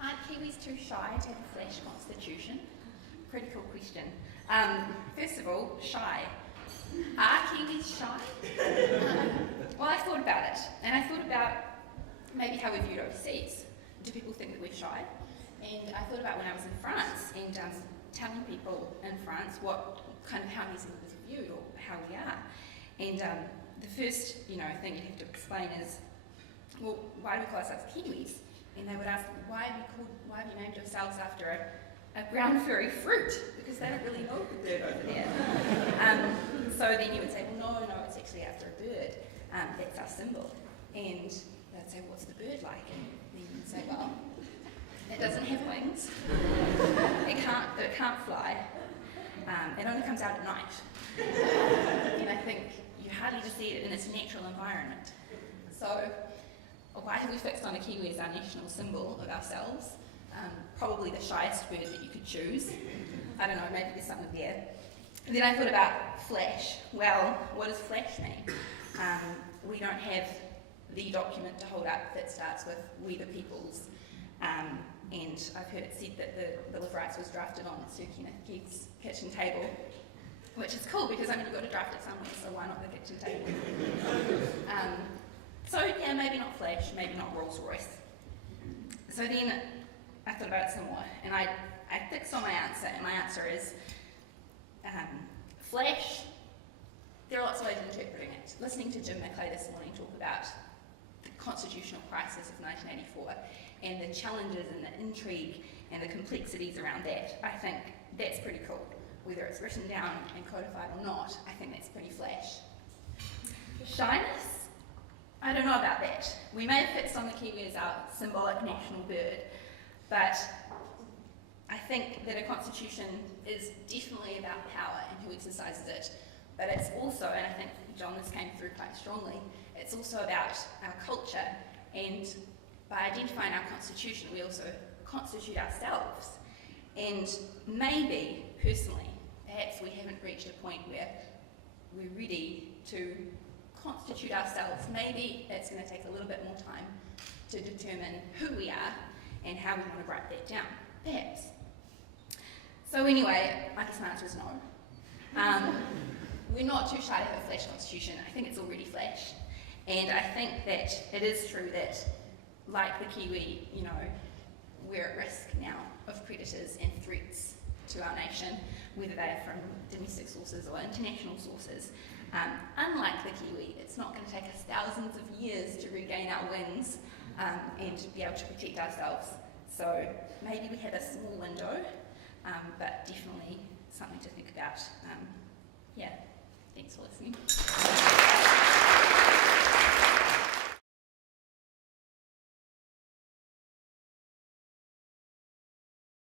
Aren't Kiwis too shy to have a flash constitution? Pretty cool question. First of all, shy. Are Kiwis shy? Well, I thought about it, and I thought about maybe how we're viewed overseas. Do people think that we're shy? And I thought about when I was in France and telling people in France what kind of how New Zealanders are viewed or how we are. And the first, thing you have to explain is, well, why do we call ourselves Kiwis? And they would ask, why have you named yourselves after a brown furry fruit? Because they don't really know the bird over there. So then you would say, well, no, it's actually after a bird. That's our symbol. And they'd say, what's the bird like? And then you'd say, well, it doesn't have wings. It can't fly. It only comes out at night. And I think you hardly ever see it in its natural environment. So why have we fixed on a kiwi as our national symbol of ourselves? Probably the shyest bird that you could choose. I don't know, maybe there's something there. And then I thought about flash. Well, what does flash mean? We don't have the document to hold up that starts with "We the Peoples." And I've heard it said that the Bill of Rights was drafted on Sir Kenneth Gegg's kitchen table, which is cool because, you've got to draft it somewhere, so why not the kitchen table? So yeah, maybe not flash, maybe not Rolls Royce. So then I thought about it some more, and I fixed on my answer, and my answer is flash. There are lots of ways of interpreting it. Listening to Jim McClay this morning talk about the constitutional crisis of 1984 and the challenges and the intrigue and the complexities around that, I think that's pretty cool. Whether it's written down and codified or not, I think that's pretty flash. Shyness? I don't know about that. We may have fixed on the kiwi as our symbolic national bird, but I think that a constitution is definitely about power and who exercises it, but it's also, and I think, John, this came through quite strongly, it's also about our culture, and by identifying our constitution, we also constitute ourselves. And maybe, personally, perhaps we haven't reached a point where we're ready to constitute ourselves. Maybe it's going to take a little bit more time to determine who we are and how we want to write that down, perhaps. So anyway, I guess my answer is no. We're not too shy to have a flash constitution. I think it's already flash. And I think that it is true that, like the kiwi, we're at risk now of predators and threats to our nation, whether they are from domestic sources or international sources. Unlike the kiwi, it's not going to take us thousands of years to regain our wings and be able to protect ourselves. So maybe we have a small window, but definitely something to think about. Thanks for listening.